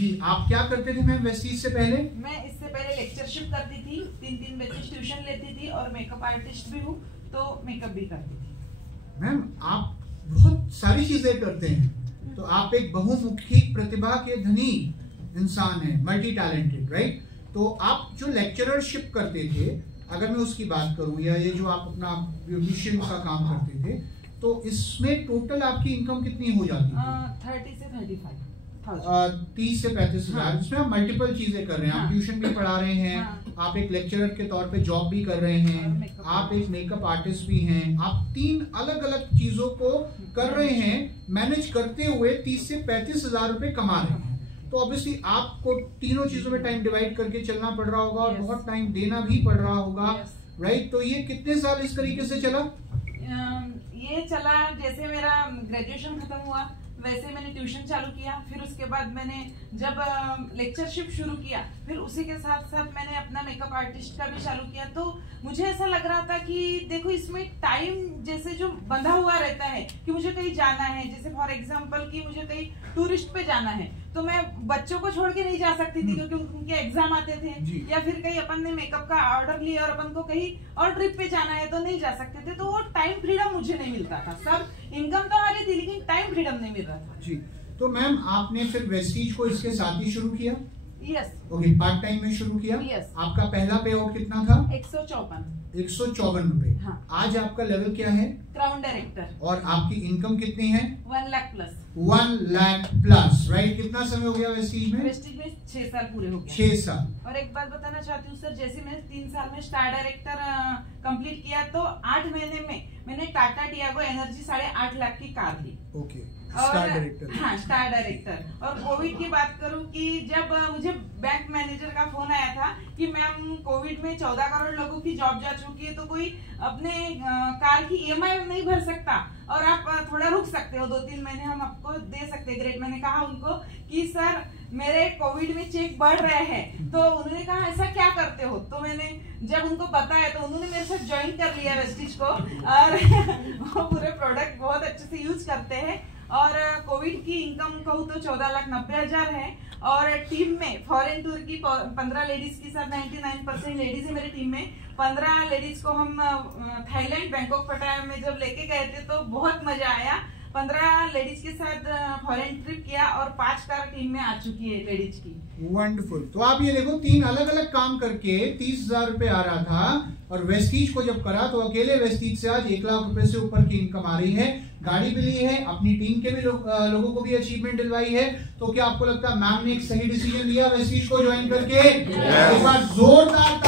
जी, आप क्या करते थे मैम वेस्टीज से पहले? मैं इससे पहले लेक्चरशिप करती थी, 3 बच्चे ट्यूशन लेती थी और मेकअप आर्टिस्ट भी हूँ, तो मेकअप भी करती थी। मैम आप बहुत सारी चीजें करते हैं, तो आप एक बहुमुखी प्रतिभा के धनी इंसान हैं, मल्टी टैलेंटेड, राइट? तो आप जो लेक्चररशिप करते थे, अगर मैं उसकी बात करूं, या ये जो आप अपना ब्यूटिशियन का काम करते थे, तो इसमें टोटल आपकी इनकम कितनी हो जाती थी? 30 से 35,000। 30 से 35,000। हाँ। इसमें आप मल्टीपल चीजें कर रहे हैं, हाँ। आप ट्यूशन भी पढ़ा रहे हैं, हाँ। आप एक लेक्चरर के तौर पे जॉब भी कर रहे हैं, आप एक मेकअप आर्टिस्ट भी हैं, आप 3 अलग अलग चीजों को कर रहे हैं, मैनेज करते हुए 30 से 35,000 रुपए कमा रहे हैं। तो ऑब्वियसली आपको तीनों चीजों में टाइम डिवाइड करके चलना पड़ रहा होगा और बहुत टाइम देना भी पड़ रहा होगा, राइट? तो ये कितने साल इस तरीके से चला? ये चला, जैसे मेरा ग्रेजुएशन खत्म हुआ वैसे मैंने ट्यूशन चालू किया, फिर उसके बाद मैंने जब लेक्चरशिप शुरू किया, फिर उसी के साथ साथ मैंने अपना मेकअप आर्टिस्ट का भी चालू किया। तो मुझे ऐसा लग रहा था कि देखो इसमें टाइम जैसे जो बंधा हुआ रहता है कि मुझे कहीं जाना है, जैसे फॉर एग्जांपल कि मुझे कहीं टूरिस्ट पे जाना है, तो मैं बच्चों को छोड़ के नहीं जा सकती थी क्योंकि उनके एग्जाम आते थे, या फिर कहीं अपन ने मेकअप का ऑर्डर लिया और अपन को कहीं और ट्रिप पे जाना है तो नहीं जा सकते थे, तो वो टाइम फ्रीडम मुझे नहीं मिलता था। सब इनकम तो आ रही थी लेकिन टाइम फ्रीडम नहीं मिल रहा था। जी, तो मैम आपने फिर वेस्टीज को इसके साथ ही शुरू किया? यस। ओके, पार्ट टाइम में शुरू किया? यस। आपका पहला पे आउट कितना था? 154 रुपए। हाँ। आज आपका लेवल क्या है? Crown director. और आपकी इनकम कितनी है? 1 lakh plus. 1 lakh plus, right? कितना समय हो गया वेस्टीज में? वेस्टीज में 6 साल पूरे हो गए। 6 साल। और एक बात बताना चाहती हूँ सर, जैसे मैंने 3 साल में स्टार डायरेक्टर कंप्लीट किया, तो 8 महीने में मैंने टाटा टियागो एनर्जी 8.5 लाख की कार ली। Okay, star director. हाँ, स्टार डायरेक्टर। और कोविड की बात करूं कि जब मुझे बैंक मैनेजर का फोन आया था कि मैम कोविड में 14 करोड़ लोगों की जॉब जा चुकी है, तो कोई अपने कार की EMI नहीं भर सकता और आप थोड़ा रुक सकते हो, 2-3 महीने हम आपको दे सकते हैं ग्रेड। मैंने कहा उनको कि सर मेरे कोविड में चेक बढ़ रहे हैं, तो उन्होंने कहा ऐसा क्या करते हो? तो मैंने जब उनको बताया तो उन्होंने मेरे साथ ज्वाइन कर लिया वेस्टीज को, और वो पूरे प्रोडक्ट बहुत अच्छे से यूज करते हैं। और कोविड की इनकम कहूँ तो 14,90,000 है, और टीम में फॉरेन टूर की 15 लेडीज के साथ 99% लेडीज है मेरी टीम में। 15 लेडीज को हम थाईलैंड बैंकॉक पटाया में जब लेके गए थे तो बहुत मजा आया। 15 लेडीज के साथ फॉरेन ट्रिप किया और 5 कार टीम में आ चुकी है लेडीज की। वंडरफुल। तो आप ये देखो, 3 अलग अलग काम करके 30,000 रुपए आ रहा था, और वेस्टीज को जब करा तो अकेले वेस्टीज से आज 1 लाख रुपए से ऊपर की इनकम आ रही है। गाड़ी भी ली है, अपनी टीम के भी लोगों को भी अचीवमेंट दिलवाई है। तो क्या आपको लगता है मैम ने एक सही डिसीजन लिया वेस्टीज को ज्वाइन करके? एक बार जोरदार